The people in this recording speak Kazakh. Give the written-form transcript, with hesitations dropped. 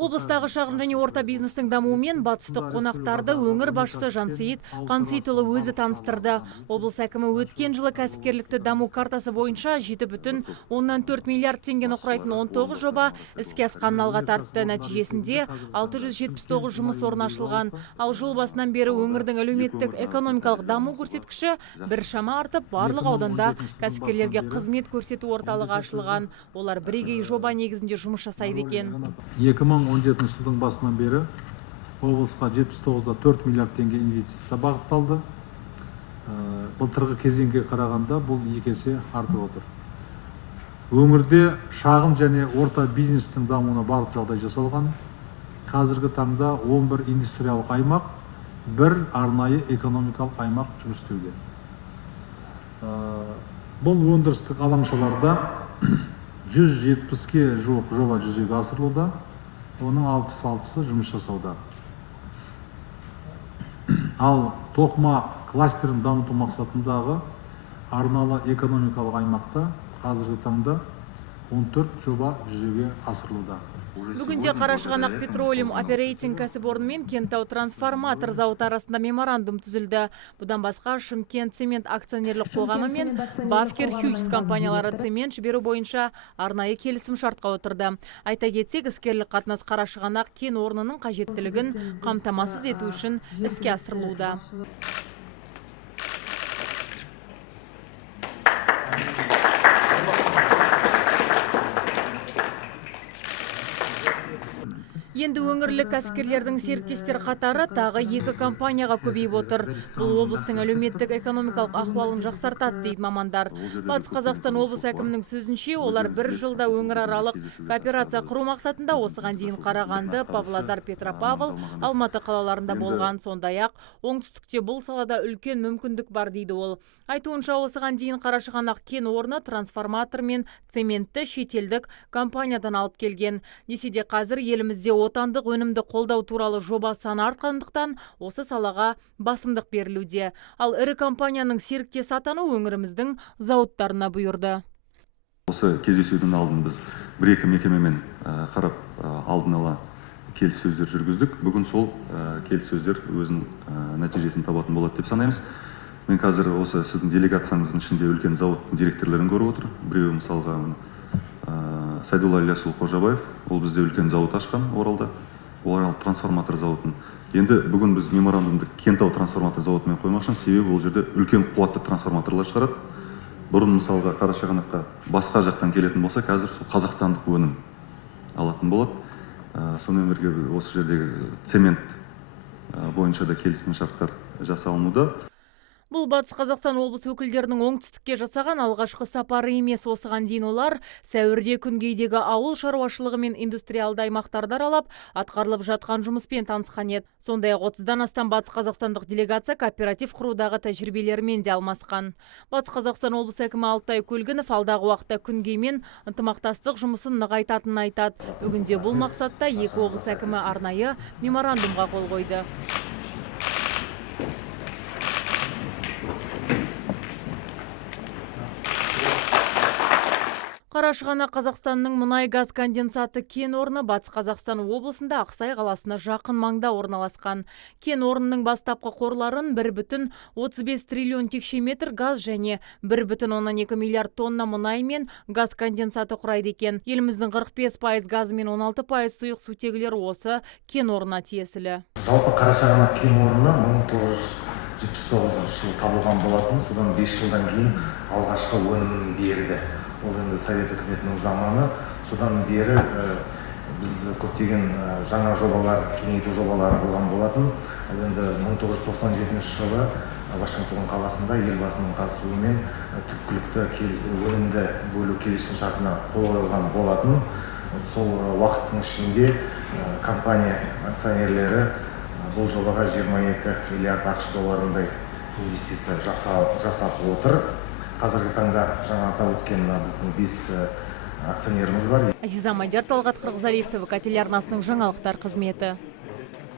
Облыстағы шағын және орта бизнестің дамуымен батыстық қонақтарды өңір басшысы Жансейіт Қансейітұлы өзі таныстырды. Облыс әкімі өткен жылы кәсіпкерлікті даму картасы бойынша 7,4 миллиард теңгені құрайтын 19 жоба іске асқанын алға тартты. Нәтижесінде 679 жұмыс орны ашылған. Ал жыл басынан бері өңірдің әлеуметтік экономикалық даму көрсеткіші біршама артып, барлық ауданда кәсіпкерлерге қызмет көрсету орталығы ашылған. Олар бірегей жоба негізінде жұмыс жасайды екен. 2017 жылдың басынан бері облысқа 79,4 миллиард теңге инвестиция бағытталды. Былтырғы кезеңге қарағанда бұл 2 есе артып отыр. Өңірде шағын және орта бизнестің дамуына барлық жағдай жасалған. Қазіргі таңда 11 индустриялық аймақ, 1 арнайы экономикалық аймақ жұмыс істеуде. Бұл өндірістік алаңшаларда 170-ке жуық жоба жүзеге асырылуда. Оның 66-сы жұмыс жасауда. Ал тоқыма кластерін дамыту мақсатындағы арналы экономикалық аймақта қазіргі таңда 14 жоба жүзеге асырылуда. Бүгінде Қарашығанақ Петролиум Оперейтинг кәсіпорны мен Кентау Трансформатор зауыты арасында меморандум түзілді. Бұдан басқа Шымкент цемент акционерлік қоғамы мен Бафкер Хьюз компаниялары цемент жіберу бойынша арнайы келісім шартқа отырды. Айта кетсек, іскерлік қатынас Қарашығанақ кен орнының қажеттілігін қамтамасыз ету үшін іске асырылуда. Енді өңірлік кәсіпкерлердің серіктестер қатары тағы 2 компанияға көбейіп отыр. Бұл облыстың әлеуметтік экономикалық ахуалын жақсартады дейді мамандар. Батыс Қазақстан облыс әкімінің сөзінше, олар бір жылда өңіраралық кооперация құру мақсатында осыған дейін Қарағанды, Павлодар, Петропавл, Алматы қалаларында болған. Сондай-ақ оңтүстікте бұл салада үлкен мүмкіндік бар дейді ол. Айтуынша, осыған дейін Қарашығанақ кен орны трансформатор мен цементті шетелдік компаниядан алып келген. Десе де қазір елімізде отандық өнімді қолдау туралы жоба саны артқандықтан осы салаға басымдық берілуде. Ал ірі компанияның серіктес атану өңіріміздің зауыттарына бұйырды. Осы кездесудің алдын біз 1-2 мекемемен қарап алдын ала келіссөздер жүргіздік. Бүгін сол келіссөздер өзінің нәтижесін табатын болады деп санаймыз. Мен қазір осы сіздің делегацияңыздың ішінде үлкен зауыттың директорларын көріп отыр. Біреуі мысалға Сайдулла Ильясұлы Қожабаев, ол бізде үлкен зауыт ашқан Оралда, Орал трансформатор зауытын. Енді бүгін біз меморандумды Кентау трансформатор зауытымен қоймақшымыз, себебі ол жерде үлкен қуатты трансформаторлар шығарады. Бұрын мысалға Қарашығанаққа басқа жақтан келетін болса, қазір сол қазақстандық өнім алатын болады. Сонымен бірге осы жердегі цемент бойынша да келісім шарттар жасалынуда. Бұл Батыс Қазақстан облыс өкілдерінің оңтүстікке жасаған алғашқы сапары емес. Осыған дейін олар сәуірде күнгейдегі ауыл шаруашылығы мен индустриалды аймақтарды аралап, атқарылып жатқан жұмыспен танысқан еді. Сондай-ақ 30-дан астам батыс қазақстандық делегация кооператив құрудағы тәжірибелерімен де алмасқан. Батыс Қазақстан облыс әкімі Алтай Көлгінов алдағы уақытта күнгеймен ынтымақтастық жұмысын нығайтатынын айтады. Бүгінде бұл мақсатта 2 облыс әкімі арнайы меморандумға қол қойды. Қарашығанақ Қазақстанның мұнай-газ конденсаты кен орны Батыс Қазақстан облысында Ақсай қаласына жақын маңда орналасқан. Кен орнының бастапқы қорларын 1,35 триллион текше метр газ және 1,12 миллиард тонна мұнай мен газ конденсаты құрайды екен. Еліміздің 45% газы мен 16% сұйық сутегілер осы кен орнына тиесілі. Жалпы Қарашығанақ кен орны 1979 жылы табылған болатын. Содан 5 жылдан кейін алғашқы өнімін берді. Ол енді Совет үкіметінің заманы. Содан бері біз көптеген жаңа жобалар, кеңейту жобалары болған болатын. Енді 1997 жылы Вашингтон қаласында елбасының қатысуымен түпкілікті өнімді бөлу келісім шартына қол қойылған болатын. Сол уақыттың ішінде компания акционерлері бұл жобаға 22 миллиард ақш долларындай инвестиция жасап отыр. Қазіргі таңда жаңа атап өткен біздің 5 акционеріміз бар. Азиза Мадияр, Талғат Қырғызалиев, ТВ телеарнасының жаңалықтар қызметі.